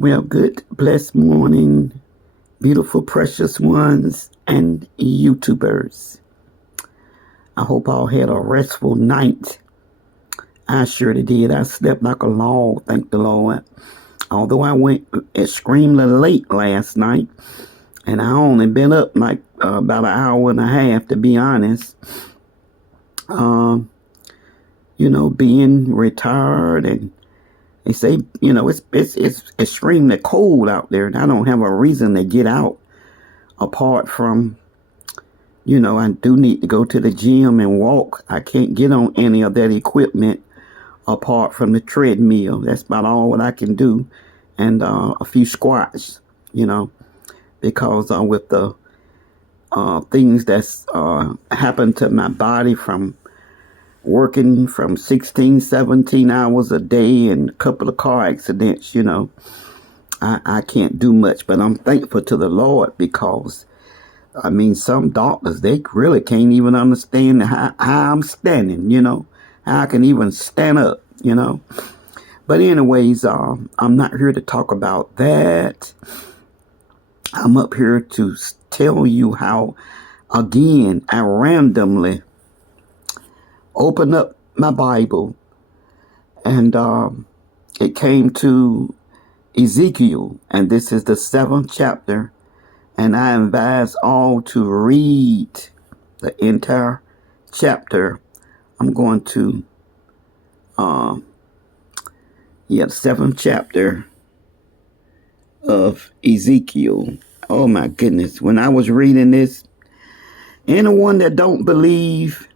Well, good, blessed morning, beautiful, precious ones, and YouTubers. I hope all had a restful night. I surely did. I slept like a log, thank the Lord. Although I went extremely late last night, and I only been up like about an hour and a half, to be honest. Being retired, and they say, it's extremely cold out there, and I don't have a reason to get out apart from, I do need to go to the gym and walk. I can't get on any of that equipment apart from the treadmill. That's about all what I can do, and a few squats, because with the things that's happened to my body from working from 16, 17 hours a day and a couple of car accidents, I can't do much. But I'm thankful to the Lord because, some doctors, they really can't even understand how I'm standing, how I can even stand up, But anyways, I'm not here to talk about that. I'm up here to tell you how, again, I randomly opened up my Bible, and it came to Ezekiel, and this is the 7th chapter, and I advise all to read the entire chapter. I'm going to, the 7th chapter of Ezekiel. Oh my goodness, when I was reading this, anyone that don't believe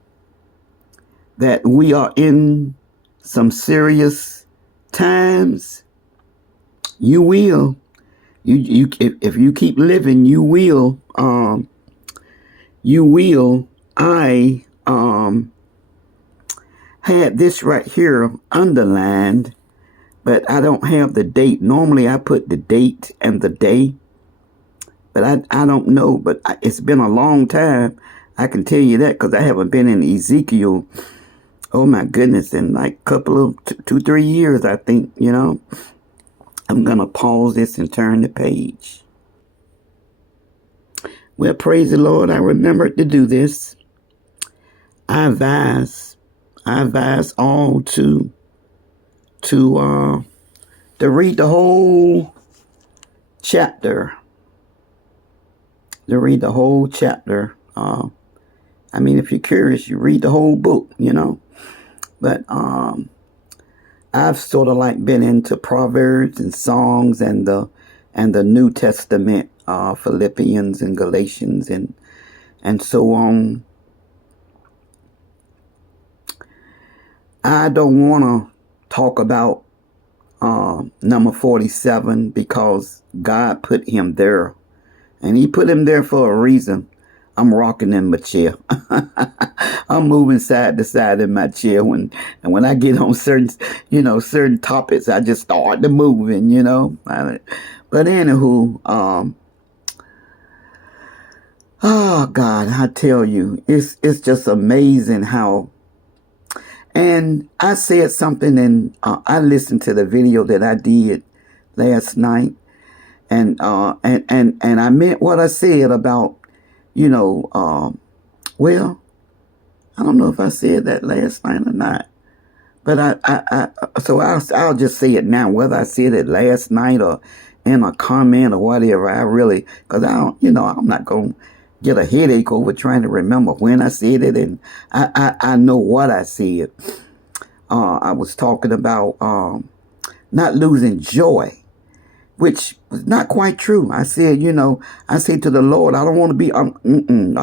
that we are in some serious times, you will. If you keep living, you will. You will. I had this right here underlined, but I don't have the date. Normally, I put the date and the day, but I don't know. But it's been a long time. I can tell you that because I haven't been in Ezekiel. Oh my goodness, in like a couple of 2-3 years, I think, I'm going to pause this and turn the page. Well, praise the Lord, I remembered to do this. I advise all to read the whole chapter. To read the whole chapter. If you're curious, you read the whole book, But I've sort of like been into Proverbs and Songs and the New Testament, Philippians and Galatians and so on. I don't want to talk about number 47 because God put him there, and he put him there for a reason. I'm rocking in my chair. I'm moving side to side in my chair and when I get on certain topics, I just start to moving, But anywho, oh God, I tell you, it's just amazing how. And I said something, and I listened to the video that I did last night, and I meant what I said about. Well, I don't know if I said that last night or not, but so I'll just say it now, whether I said it last night or in a comment or whatever. I really, because I don't, I'm not going to get a headache over trying to remember when I said it, and I know what I said. I was talking about not losing joy, which was not quite true. I said, I said to the Lord, I don't want to be a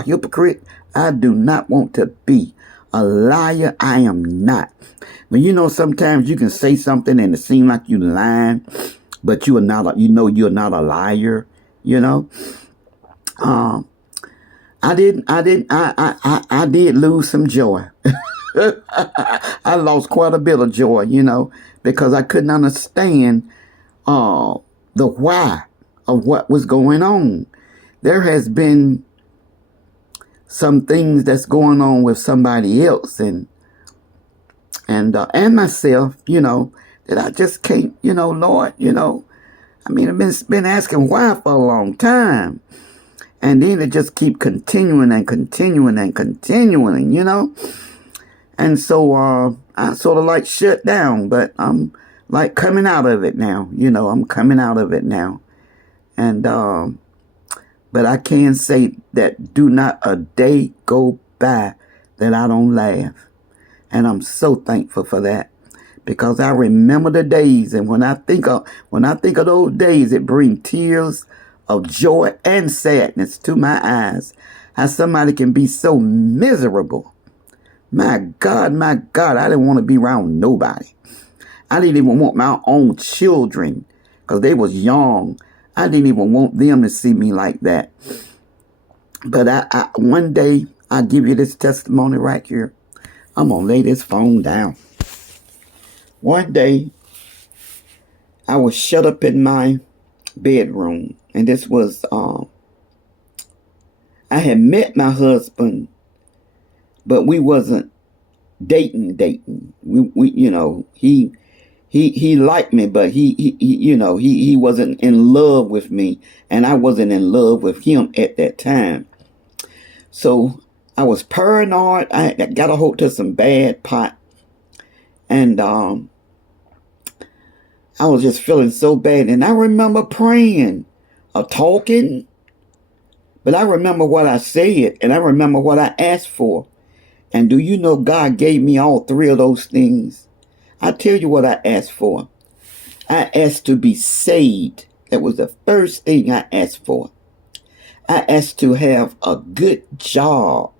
hypocrite. I do not want to be a liar. I am not. But sometimes you can say something and it seems like you're lying, but you are not. You're not a liar. I did lose some joy. I lost quite a bit of joy, because I couldn't understand the why of what was going on. There has been some things that's going on with somebody else and myself, that I just can't, Lord, I mean, I've been asking why for a long time. And then it just keep continuing and continuing and continuing, you know? And so I sort of like shut down, but I'm like coming out of it now. You know, I'm coming out of it now. And but I can say that do not a day go by that I don't laugh. And I'm so thankful for that. Because I remember the days, and when I think of those days, it brings tears of joy and sadness to my eyes. How somebody can be so miserable. My God, I didn't want to be around nobody. I didn't even want my own children, because they was young. I didn't even want them to see me like that. But I one day, I'll give you this testimony right here. I'm going to lay this phone down. One day, I was shut up in my bedroom. And this was, I had met my husband, but we wasn't dating. We you know, he liked me, but he wasn't in love with me, and I wasn't in love with him at that time. So I was paranoid. I got a hold to some bad pot, and I was just feeling so bad. And I remember praying or talking, but I remember what I said, and I remember what I asked for. And do you know God gave me all three of those things? I tell you what I asked for. I asked to be saved. That was the first thing I asked for. I asked to have a good job.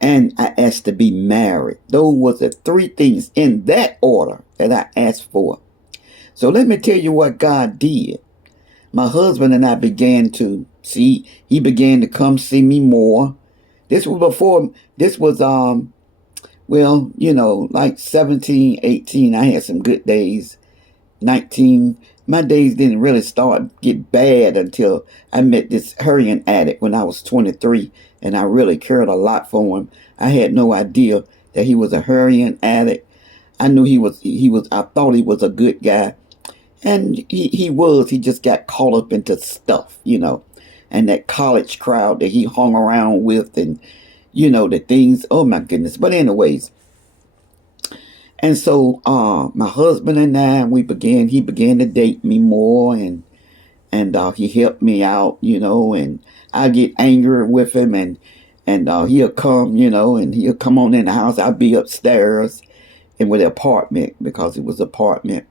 And I asked to be married. Those were the three things in that order that I asked for. So let me tell you what God did. My husband and I began to see, he began to come see me more. This was well, you know, like 17, 18, I had some good days. 19, my days didn't really get bad until I met this heroin addict when I was 23, and I really cared a lot for him. I had no idea that he was a heroin addict. I knew I thought he was a good guy. And he just got caught up into stuff, you know, and that college crowd that he hung around with, and, you know, the things, oh my goodness. But anyways, and so my husband and I, he began to date me more, and he helped me out, you know, and I get angry with him, and he'll come, you know, and he'll come on in the house. I'll be upstairs and with the apartment, because it was an apartment.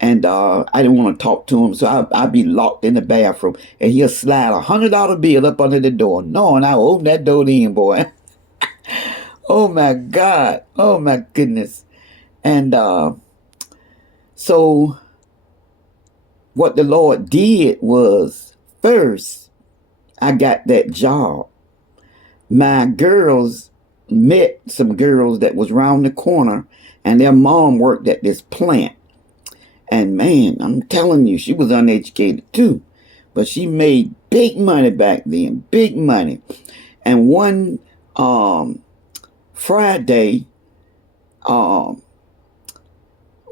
And I didn't want to talk to him, so I'd be locked in the bathroom, and he'll slide $100 bill up under the door. No, and I open that door in, boy. Oh my God. Oh my goodness. And so what the Lord did was, first, I got that job. My girls met some girls that was around the corner, and their mom worked at this plant. And man, I'm telling you, she was uneducated too. But she made big money back then, big money. And one Friday,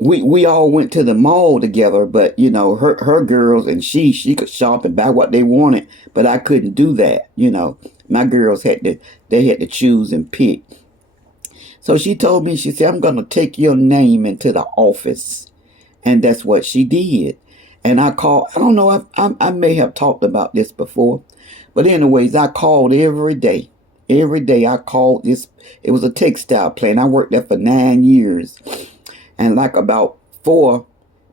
we all went to the mall together. But, you know, her girls and she could shop and buy what they wanted. But I couldn't do that, you know. My girls had to choose and pick. So she told me, she said, I'm going to take your name into the office. And that's what she did. And I called, I don't know, I may have talked about this before. But anyways, I called every day. Every day I called this. It was a textile plant. I worked there for 9 years. And like about 4,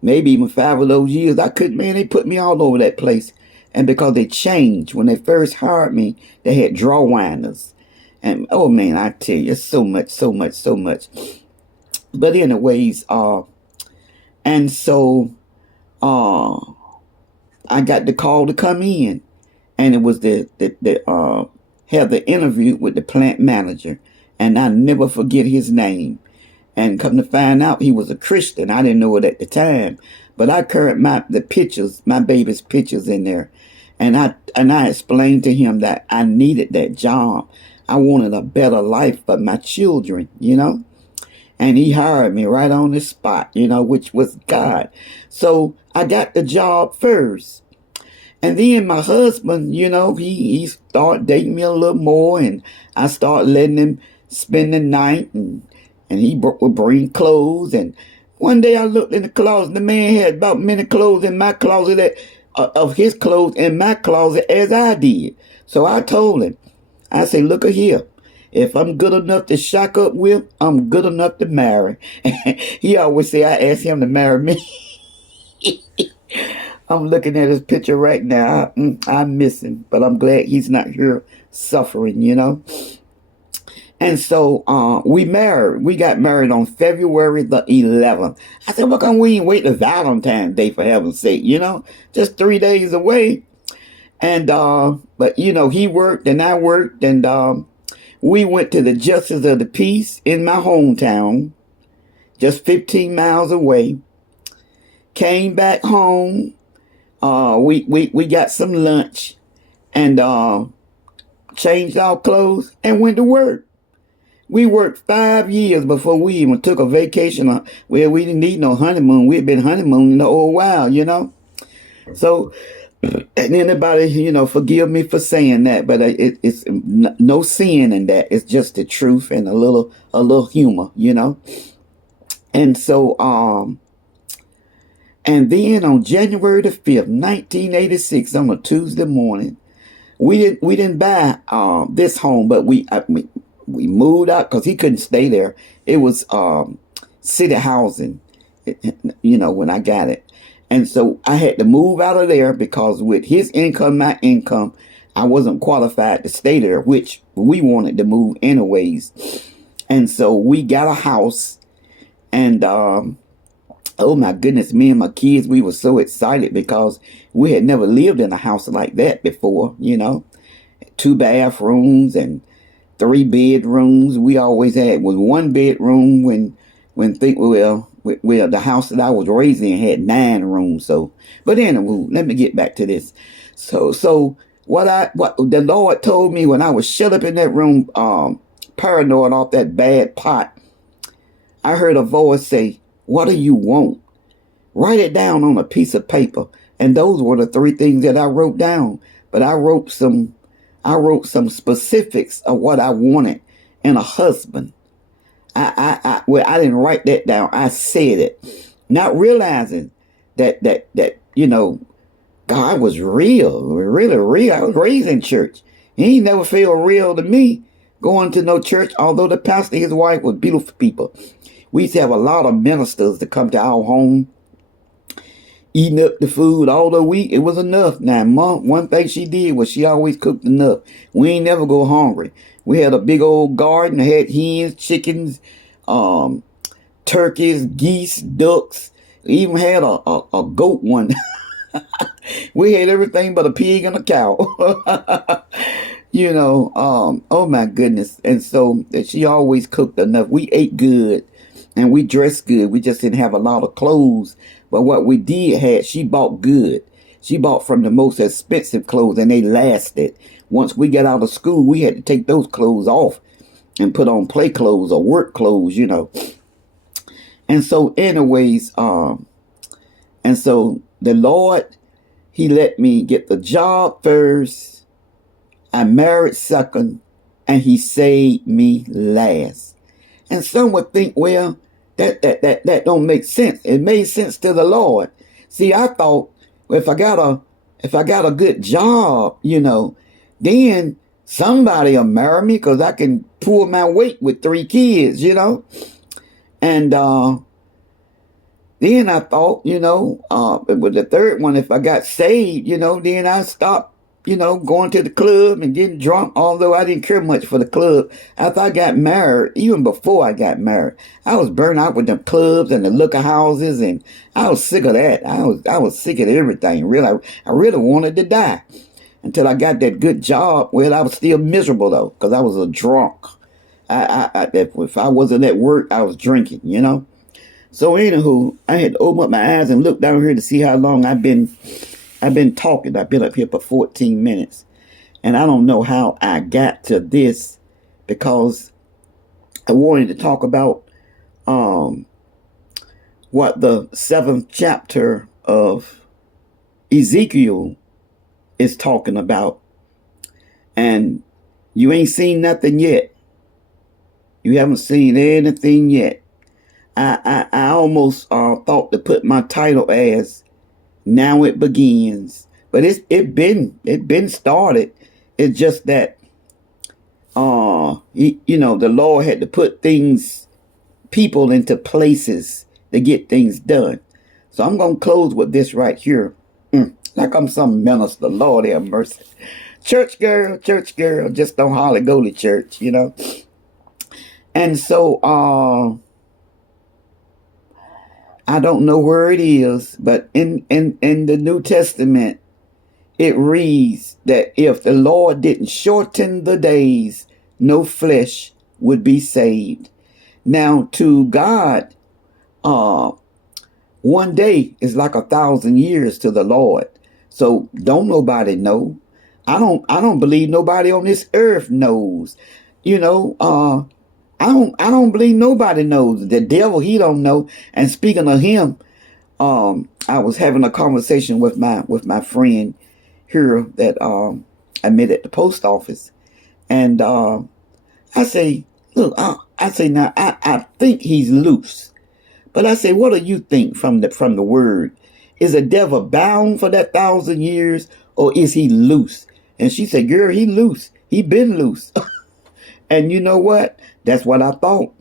maybe even 5 of those years, they put me all over that place. And because they changed, when they first hired me, they had draw winders. And oh man, I tell you, it's so much. But anyways, and so I got the call to come in, and it was had the interview with the plant manager, and I never forget his name. And come to find out, he was a Christian. I didn't know it at the time, but I carried my baby's pictures in there, and I explained to him that I needed that job. I wanted a better life for my children, you know. And he hired me right on the spot, which was God. So I got the job first. And then my husband, he started dating me a little more, and I started letting him spend the night, and he would bring clothes. And one day I looked in the closet. The man had about many clothes in my closet of his clothes in my closet as I did. So I told him, I said, look here. If I'm good enough to shack up with, I'm good enough to marry. He always say I asked him to marry me. I'm looking at his picture right now. I miss him, but I'm glad he's not here suffering, And so we married. We got married on February the 11th. I said, why can't we wait till Valentine's Day, for heaven's sake, Just 3 days away. And, but, he worked and I worked, and we went to the Justice of the Peace in my hometown, just 15 miles away. Came back home. We got some lunch and changed our clothes and went to work. We worked 5 years before we even took a vacation where we didn't need no honeymoon. We'd been honeymooning a whole while, So, and anybody, forgive me for saying that, but it's no sin in that. It's just the truth and a little humor, And so, and then on January the 5th, 1986, on a Tuesday morning, we didn't buy this home, but we moved out because he couldn't stay there. It was city housing, when I got it. And so I had to move out of there because with his income, my income, I wasn't qualified to stay there, which we wanted to move anyways. And so we got a house, and oh my goodness, me and my kids, we were so excited because we had never lived in a house like that before, 2 bathrooms and 3 bedrooms. We always had was 1 bedroom the house that I was raised in had 9 rooms. So, but anyway, let me get back to this. So what the Lord told me when I was shut up in that room, paranoid off that bad pot, I heard a voice say, what do you want? Write it down on a piece of paper. And those were the 3 things that I wrote down. But I wrote some specifics of what I wanted in a husband. I didn't write that down. I said it, not realizing that God was real, really real. I was raised in church. He ain't never felt real to me going to no church, although the pastor and his wife were beautiful people. We used to have a lot of ministers to come to our home, eating up the food all the week. It was enough. Now, Mom, one thing she did was she always cooked enough. We ain't never go hungry. We had a big old garden. Had hens, chickens, turkeys, geese, ducks. We even had a goat one. We had everything but a pig and a cow. Oh my goodness. And so she always cooked enough. We ate good and we dressed good. We just didn't have a lot of clothes. But what we did had, she bought good. She bought from the most expensive clothes, and they lasted. Once we got out of school, we had to take those clothes off and put on play clothes or work clothes, And so anyways, and so the Lord, he let me get the job first. I married second, and he saved me last. And some would think, well, that don't make sense. It made sense to the Lord. See, I thought, well, if I got a good job, then somebody will marry me because I can pull my weight with 3 kids, And then I thought, with the third one, if I got saved, then I stopped, going to the club and getting drunk, although I didn't care much for the club. After I got married, even before I got married, I was burned out with the clubs and the liquor houses, and I was sick of that. I was sick of everything. Really, I really wanted to die until I got that good job. Well, I was still miserable though, because I was a drunk. If I wasn't at work, I was drinking, So anywho, I had to open up my eyes and look down here to see how long I've been talking. I've been up here for 14 minutes. And I don't know how I got to this, because I wanted to talk about um, what the 7th chapter of Ezekiel is talking about. And you ain't seen nothing yet. You haven't seen anything yet. I almost thought to put my title as "Now It Begins," but it been started. It's just that the Lord had to put people into places to get things done. So I'm gonna close with this right here, like I'm some minister. Lord have mercy. Church girl, just don't hardly go to church, And so I don't know where it is, but in the New Testament, it reads that if the Lord didn't shorten the days, no flesh would be saved. Now, to God, one day is like 1,000 years to the Lord. So don't nobody know. I don't believe nobody on this earth knows. I don't believe nobody knows. The devil, he don't know. And speaking of him, I was having a conversation with my friend here that I met at the post office, and I say, look, I say now I think he's loose, but I say, what do you think from the word? Is the devil bound for that 1,000 years, or is he loose? And she said, girl, he loose. He been loose. And you know what? That's what I thought.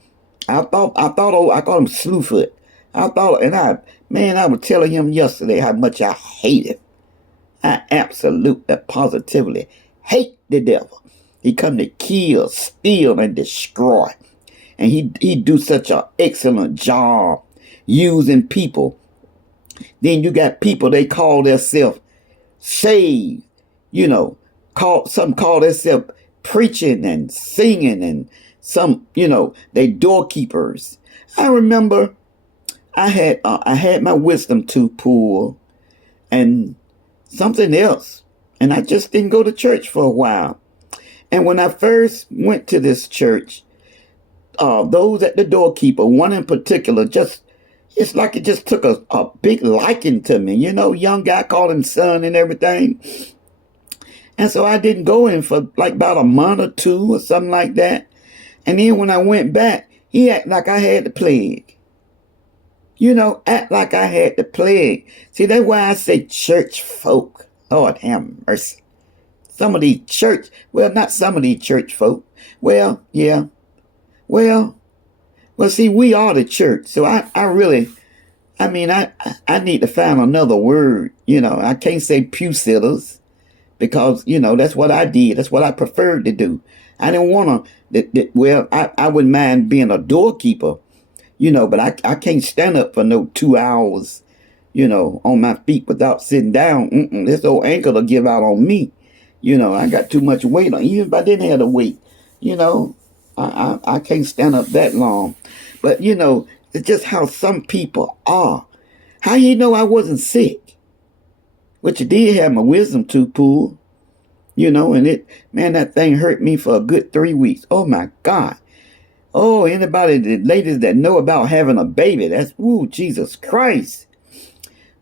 I called him Slewfoot. I was telling him yesterday how much I hate him. I absolutely, positively hate the devil. He come to kill, steal, and destroy. And he do such an excellent job using people. Then you got people, they call themselves saved, some call themselves preaching and singing, and some, they doorkeepers. I remember I had my wisdom tooth pulled and something else, and I just didn't go to church for a while. And when I first went to this church, those at the doorkeeper, one in particular, it's like it just took a big liking to me. Young guy, called him son and everything. And so I didn't go in for like about a month or two or something like that. And then when I went back, he acted like I had the plague. Act like I had the plague. See, that's why I say church folk. Lord have mercy. Some of these not some of these church folk. Well, yeah. Well, see, we are the church. So I need to find another word. I can't say pew sitters, because, that's what I did. That's what I preferred to do. I didn't want to, I wouldn't mind being a doorkeeper, but I can't stand up for no 2 hours, on my feet without sitting down. This old ankle will give out on me. I got too much weight on. Even if I didn't have the weight, I can't stand up that long. But, it's just how some people are. How you know I wasn't sick? But you did have my wisdom tooth pulled, and that thing hurt me for a good 3 weeks. Oh my God. Oh, anybody, the ladies that know about having a baby, that's, Jesus Christ.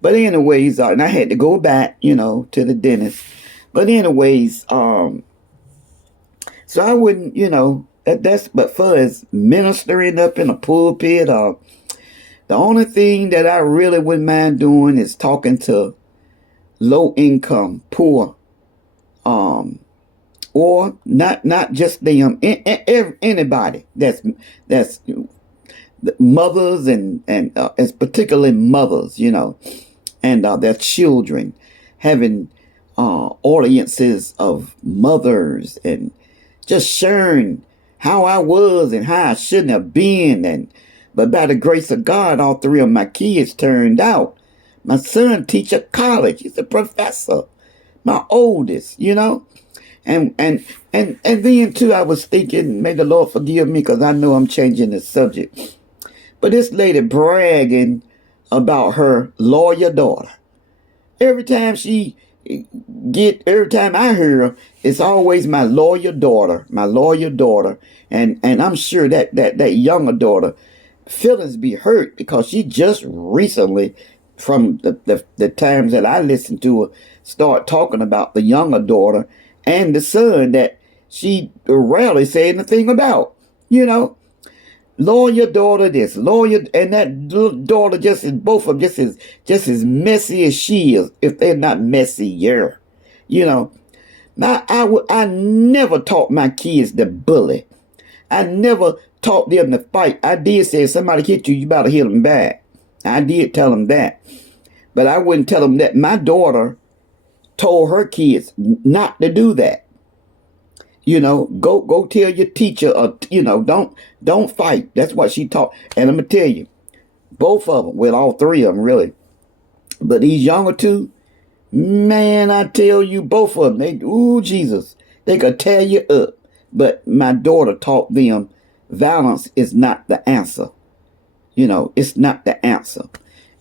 But anyways, and I had to go back, to the dentist. But anyways, so I wouldn't, but for as ministering up in a pulpit, the only thing that I really wouldn't mind doing is talking to low income, poor, or not just them, anybody that's mothers and as particularly mothers, and their children, having audiences of mothers and just sharing how I was and how I shouldn't have been, but by the grace of God, all 3 of my kids turned out. My son teach at college. He's a professor. My oldest, And then too, I was thinking, may the Lord forgive me, because I know I'm changing the subject. But this lady bragging about her lawyer daughter. Every time I hear her, it's always my lawyer daughter. And I'm sure that younger daughter, feelings be hurt because she just recently, from the times that I listened to her, start talking about the younger daughter and the son that she rarely say anything about. You know, Lord, your daughter this, Lord, and that little daughter just is, both of them just as messy as she is, if they're not messier. You know, now I never taught my kids to bully. I never taught them to fight. I did say if somebody hit you, you better hit them back. I did tell them that. But I wouldn't tell them that. My daughter told her kids not to do that. You know, go tell your teacher, you know, don't fight. That's what she taught. And I'm going to tell you, both of them, well, all three of them really. But these younger two, man, I tell you, both of them, Jesus, they could tear you up. But my daughter taught them violence is not the answer. You know, it's not the answer.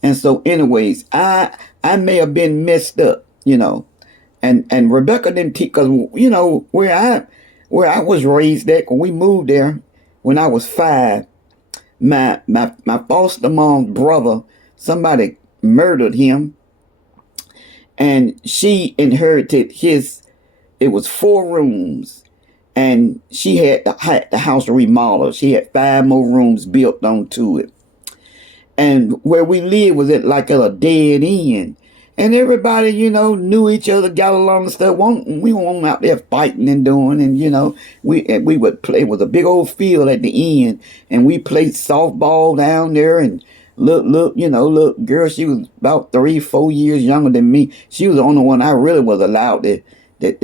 And so anyways, I may have been messed up, you know, and Rebecca didn't teach, because, you know, where I was raised at, when we moved there, when I was 5, my foster mom's brother, somebody murdered him, and she inherited it was 4 rooms. And she had the house remodeled. She had 5 more rooms built onto it. And where we lived was at a dead end. And everybody, you know, knew each other, got along and stuff. We weren't out there fighting and doing. And, you know, we would play. It was a big old field at the end. And we played softball down there. And look, girl, she was about 3-4 years younger than me. She was the only one I really was allowed to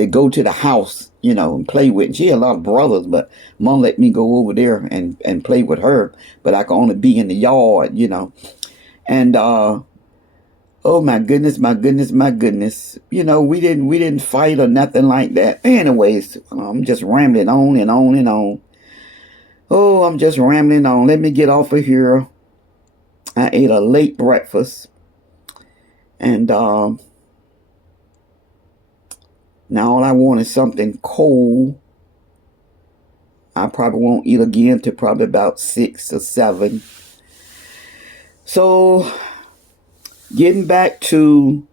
go to the house, you know, and play with. She had a lot of brothers, but Mom let me go over there and play with her. But I could only be in the yard, you know. And oh my goodness. You know, we didn't fight or nothing like that. Anyways, I'm just rambling on and on and on. Oh, I'm just rambling on. Let me get off of here. I ate a late breakfast. And now all I want is something cold. I probably won't eat again till probably about 6 or 7. So, getting back to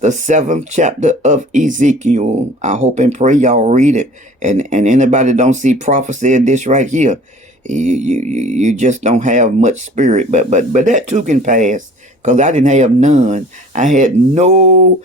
the 7th chapter of Ezekiel, I hope and pray y'all read it. And anybody don't see prophecy in this right here, you just don't have much spirit. But that too can pass, because I didn't have none. I had no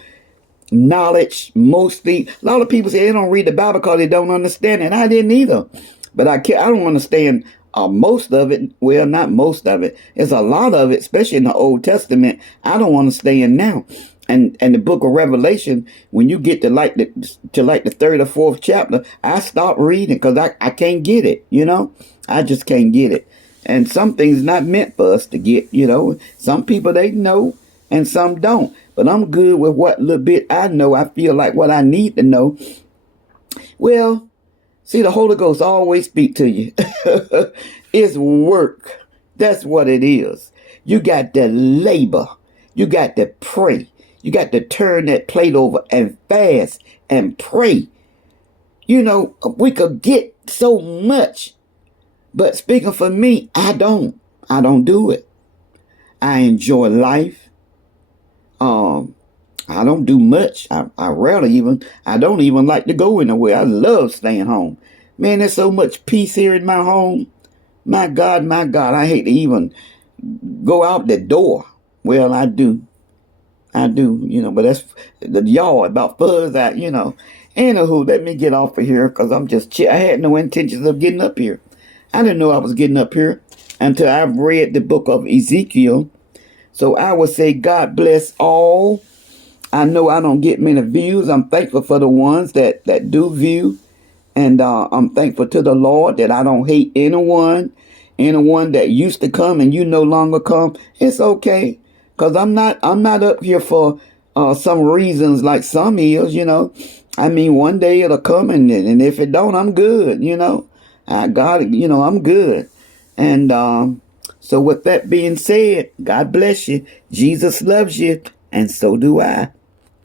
knowledge. Mostly, a lot of people say they don't read the Bible because they don't understand it. I didn't either, but I don't understand most of it. Well, not most of it. There's a lot of it, especially in the Old Testament, I don't understand now. And the book of Revelation, when you get to like the 3rd or 4th chapter, I stop reading because I can't get it. You know, I just can't get it. And some things not meant for us to get. You know, some people they know and some don't. But I'm good with what little bit I know. I feel like what I need to know. Well, see, the Holy Ghost always speak to you. It's work. That's what it is. You got to labor. You got to pray. You got to turn that plate over and fast and pray. You know, we could get so much. But speaking for me, I don't do it. I enjoy life. I don't do much. I don't even like to go anywhere. I love staying home. Man, there's so much peace here in my home. My God, I hate to even go out the door. Well, I do, you know, but that's the yard about further out, you know. Anywho, let me get off of here because I'm just I had no intentions of getting up here. I didn't know I was getting up here until I read the book of Ezekiel. So I would say God bless all. I know I don't get many views. I'm thankful for the ones that do view. And I'm thankful to the Lord that I don't hate anyone that used to come and you no longer come. It's okay. Because I'm not up here for some reasons like some is, you know. I mean, one day it'll come and if it don't, I'm good, you know. I got it, you know, I'm good. And so with that being said, God bless you. Jesus loves you. And so do I.